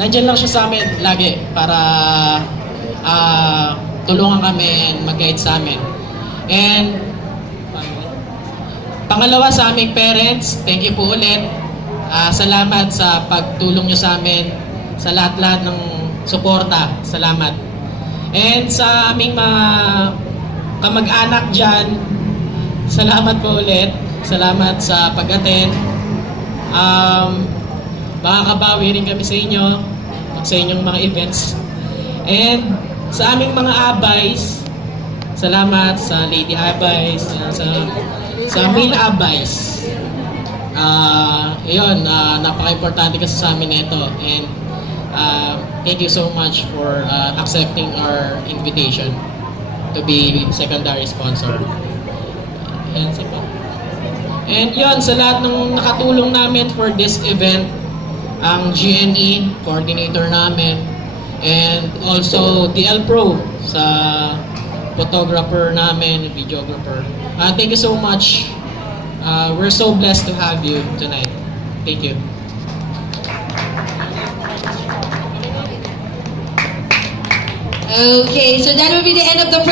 nandyan lang siya sa amin lagi para tulungan kami and mag-guide sa amin. And pangalawa sa aming parents, thank you po ulit. Salamat sa pagtulong nyo sa amin, sa lahat-lahat ng suporta. Salamat. And sa aming mga kamag-anak dyan, salamat po ulit. Salamat sa pag-attend. Makakabawi rin kami sa inyo sa inyong mga events. And sa aming mga abays, salamat sa Lady Abays, sa Main Abays. Yun, napaka-importante kasi sa amin ito. And thank you so much for accepting our invitation to be secondary sponsor. Yan, and yun, sa lahat ng nakatulong namin for this event, ang GNE, coordinator namin, and also DL Pro sa photographer namin, videographer. Thank you so much. We're so blessed to have you tonight. Thank you. Okay, so that will be the end of the